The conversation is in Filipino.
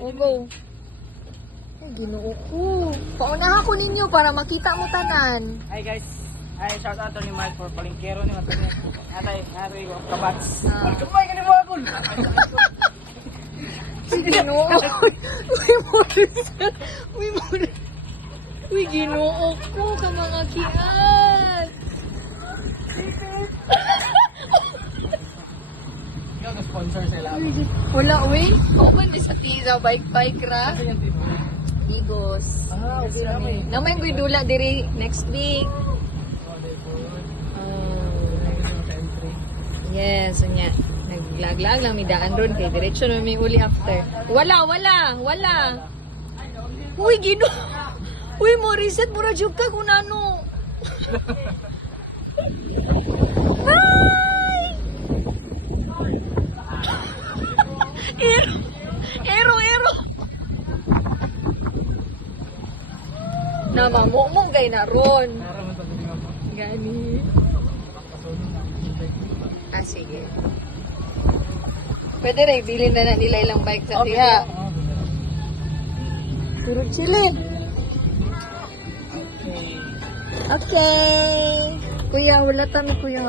Go. Ay, Ginoo ko. Paunahan ko ninyo para makita mo tanan. Hi guys. Hi, shout out to ni Mike for palingkero ni Matanya. Atay, hari ko kabats. Kumay ka ni mo ako. Ginoo. Uy, Morrison. Uy, Morrison. Uy, Ginoo ko ka mga kiat. Ikaw ka sponsor sila. Wala, uy. Open sa pizza, bike ra. Bigos. Ah, okay naman. Naman ko'y dula diri next week. Yes, unya. Naglaglag lang mi daan ron kay diretso na mi uli after. Wala. Uy, Gino. Uy, mo reset mura jud ka kung ano. Hi! Ero. Namamumong kay na ron. Naraman to din ako. Gani. Ah, sige. Pwede rin, bilhin na nila ilang bike sa tiha. Puro chilin. Okay. Kuya, wala tami kuya.